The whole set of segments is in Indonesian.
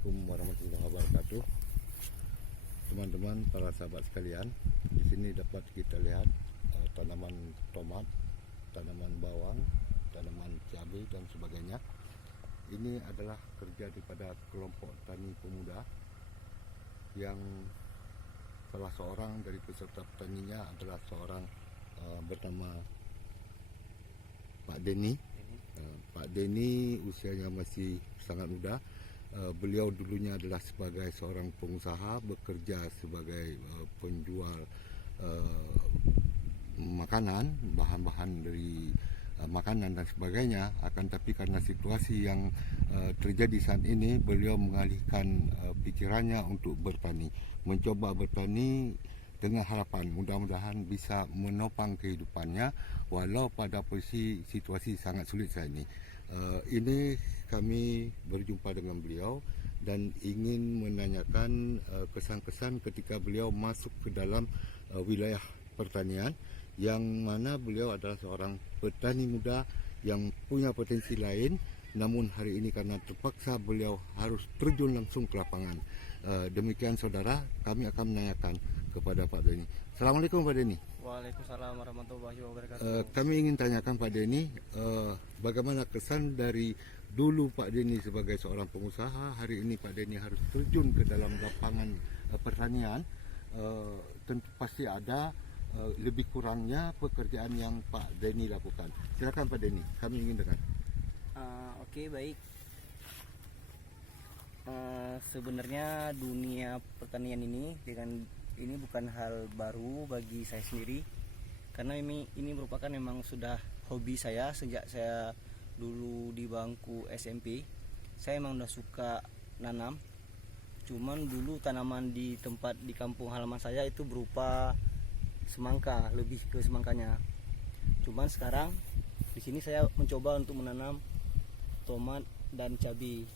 Assalamualaikum warahmatullahi wabarakatuh. Teman-teman, para sahabat sekalian, di sini dapat kita lihat tanaman tomat, tanaman bawang, tanaman cabai dan sebagainya. Ini adalah kerja daripada kelompok tani pemuda yang salah seorang dari peserta petaninya adalah seorang bernama Pak Denny. Pak Denny usianya masih sangat muda. Beliau dulunya adalah sebagai seorang pengusaha, bekerja sebagai penjual makanan, bahan-bahan dari makanan dan sebagainya. Akan tapi karena situasi yang terjadi saat ini, beliau mengalihkan pikirannya untuk bertani, mencoba bertani dengan harapan mudah-mudahan bisa menopang kehidupannya walau pada posisi situasi sangat sulit saat ini. Ini kami berjumpa dengan beliau dan ingin menanyakan kesan-kesan ketika beliau masuk ke dalam wilayah pertanian, yang mana beliau adalah seorang petani muda yang punya potensi lain, namun hari ini karena terpaksa beliau harus terjun langsung ke lapangan. Demikian saudara, kami akan menanyakan kepada Pak Denny. Assalamualaikum Pak Denny. Waalaikumsalam warahmatullahi wabarakatuh. Kami ingin tanyakan Pak Denny, bagaimana kesan dari dulu Pak Denny sebagai seorang pengusaha, hari ini Pak Denny harus terjun ke dalam lapangan pertanian. Tentu pasti ada lebih kurangnya pekerjaan yang Pak Denny lakukan. Silakan Pak Denny, kami ingin dengar. Oke, baik. Sebenarnya dunia pertanian ini bukan hal baru bagi saya sendiri, karena ini merupakan memang sudah hobi saya sejak saya dulu di bangku SMP. Saya memang udah suka nanam. Cuman dulu tanaman di tempat di kampung halaman saya itu berupa semangka, lebih ke semangkanya. Cuman sekarang di sini saya mencoba untuk menanam tomat dan cabai.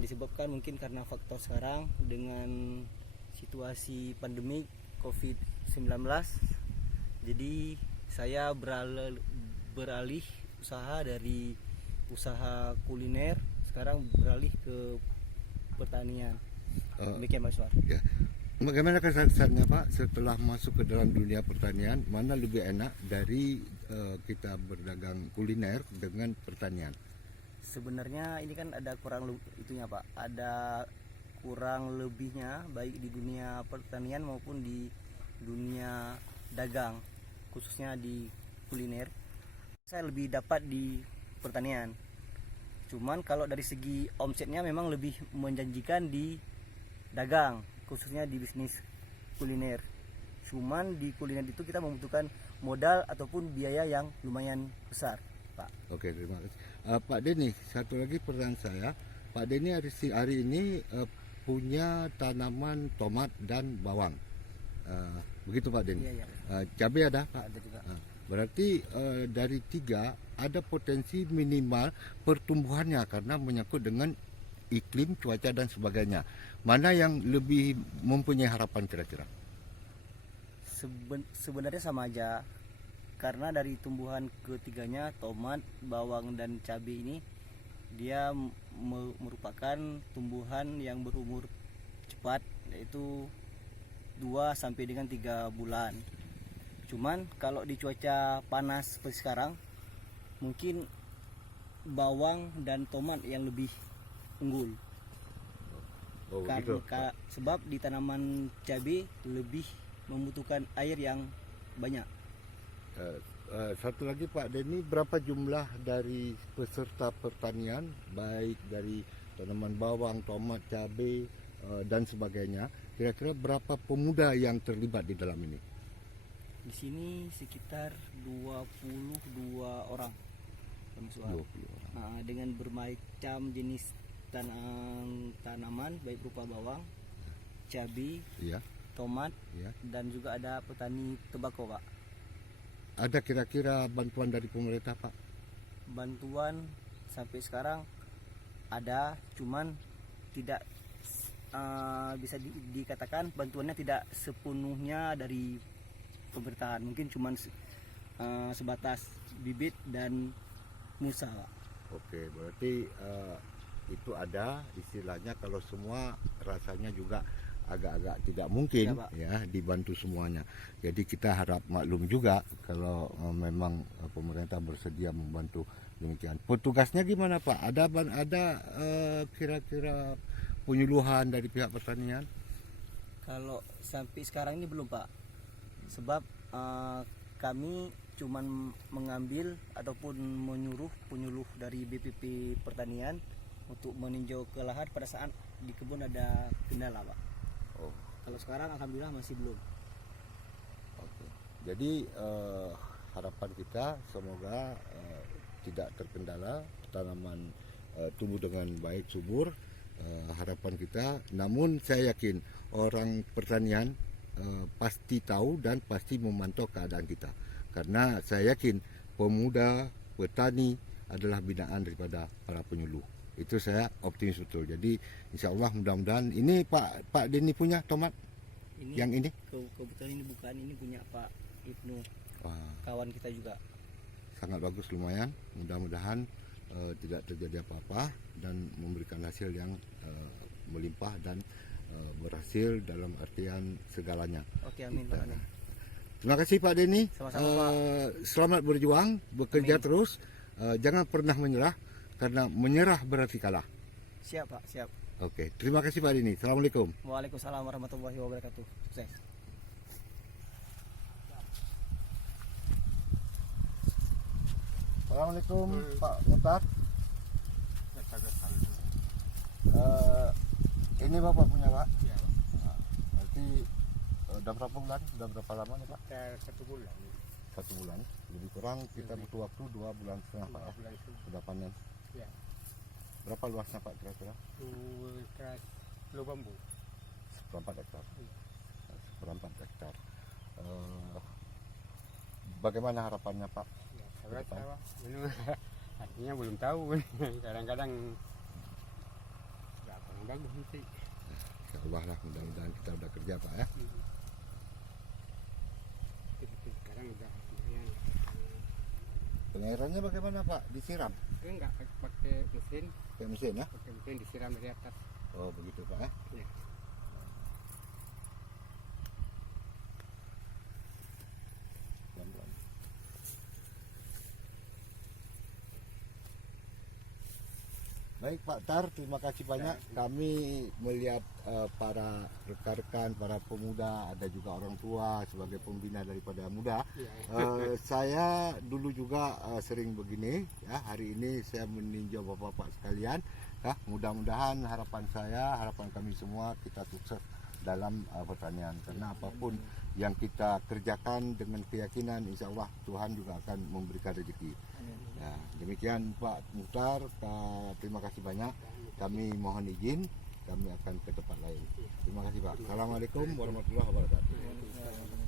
Disebabkan mungkin karena faktor sekarang dengan situasi pandemi COVID-19, jadi saya beralih usaha dari usaha kuliner, sekarang beralih ke pertanian. Demikian Mas Suar. Ya. Bagaimana kesannya Pak setelah masuk ke dalam dunia pertanian? Mana lebih enak dari kita berdagang kuliner dengan pertanian? Sebenarnya ini kan ada kurang itunya Pak, ada kurang lebihnya baik di dunia pertanian maupun di dunia dagang, khususnya di kuliner. Saya lebih dapat di pertanian. Cuman kalau dari segi omsetnya memang lebih menjanjikan di dagang, khususnya di bisnis kuliner. Cuman di kuliner itu kita membutuhkan modal ataupun biaya yang lumayan besar, Pak. Oke, terima kasih. Pak Denny, satu lagi pertanyaan saya. Pak Denny hari ini punya tanaman tomat dan bawang. Begitu Pak Denny? Iya. Cabai ada Pak? Ada juga. Berarti dari tiga ada potensi minimal pertumbuhannya karena menyangkut dengan iklim, cuaca dan sebagainya. Mana yang lebih mempunyai harapan kira-kira? Sebenarnya sama aja, karena dari tumbuhan ketiganya, tomat, bawang dan cabai ini, dia merupakan tumbuhan yang berumur cepat, yaitu 2 sampai dengan 3 bulan. Cuman kalau di cuaca panas seperti sekarang, mungkin bawang dan tomat yang lebih unggul. Sebab di tanaman cabai lebih membutuhkan air yang banyak. Satu lagi Pak Denny, berapa jumlah dari peserta pertanian baik dari tanaman bawang, tomat, cabai dan sebagainya, kira-kira berapa pemuda yang terlibat di dalam ini? Di sini sekitar 22 orang. 20 orang. Dengan bermacam jenis tanaman baik berupa bawang, cabai, ya, tomat, ya, dan juga ada petani tembakau, Pak. Ada kira-kira bantuan dari pemerintah Pak? Bantuan sampai sekarang ada, cuman tidak bisa dikatakan bantuannya tidak sepenuhnya dari pemerintahan. Mungkin cuman sebatas bibit dan mulsa, Pak. Oke, berarti itu ada istilahnya, kalau semua rasanya juga agak-agak tidak mungkin Ya, Pak. ya dibantu semuanya. Jadi kita harap maklum juga kalau memang pemerintah bersedia membantu demikian. Petugasnya gimana Pak? Ada kira-kira penyuluhan dari pihak pertanian? Kalau sampai sekarang ini belum Pak, sebab kami cuman mengambil ataupun menyuruh penyuluh dari BPP Pertanian untuk meninjau ke lahan pada saat di kebun ada kendala Pak. Oh, Kalau sekarang alhamdulillah masih belum. oke. Jadi harapan kita semoga tidak terkendala, tanaman tumbuh dengan baik, subur. Harapan kita, namun saya yakin orang pertanian pasti tahu dan pasti memantau keadaan kita, karena saya yakin pemuda petani adalah binaan daripada para penyuluh. Itu saya optimis betul. Jadi insya Allah mudah-mudahan ini Pak Denny punya tomat Ini yang ini. kebetulan ini bukan, ini punya Pak Ibnu, Wah, kawan kita juga. sangat bagus, lumayan. Mudah-mudahan tidak terjadi apa-apa dan memberikan hasil yang melimpah dan berhasil dalam artian segalanya. Oke, amin Pak. Amin. Terima kasih Pak Denny. Sama-sama, Pak. Selamat berjuang, bekerja Amin. terus. Jangan pernah menyerah, karena menyerah berarti kalah. Siap Pak, siap. Oke, terima kasih Pak Denny. Assalamualaikum. Waalaikumsalam warahmatullahi wabarakatuh. Sukses. Assalamualaikum Pak Mutar. Ini Bapak punya Pak? Ya, Berarti udah berapa bulan? Udah berapa lama nih Pak? 1 bulan. 1 bulan. Lebih kurang kita butuh waktu 2 bulan setengah Pak ya. 2 bulan itu. Sudah panen. Ya. Berapa luasnya Pak kira-kira? Keras lu bambu. 1/4 hektar. Iya. 1/4 hektar. Bagaimana harapannya Pak? Ya, saya tahu. Ini artinya belum tahu. Kadang-kadang ya kurang bagus nanti. Ya Allah lah, mudah-mudahan kita udah kerja Pak ya. Sekarang udah lumayan. Pengairannya bagaimana Pak? Disiram? Enggak pakai mesin, Pakai mesin ya? pakai mesin disiram dari atas. Oh begitu Pak ya. Ya. Pelan-pelan. Baik Pak Tar, terima kasih banyak. Kami melihat para rekan-rekan, para pemuda, ada juga orang tua sebagai pembina daripada muda. Ya. Saya dulu juga sering begini ya. Hari ini saya meninjau bapak-bapak sekalian ya. Mudah-mudahan harapan saya, harapan kami semua, kita sukses dalam pertanian, karena apapun yang kita kerjakan dengan keyakinan, insya Allah Tuhan juga akan memberikan rezeki. Ya, demikian Pak Muhtar, terima kasih banyak. Kami mohon izin, kami akan ke tempat lain. Terima kasih Pak. Assalamualaikum warahmatullahi wabarakatuh.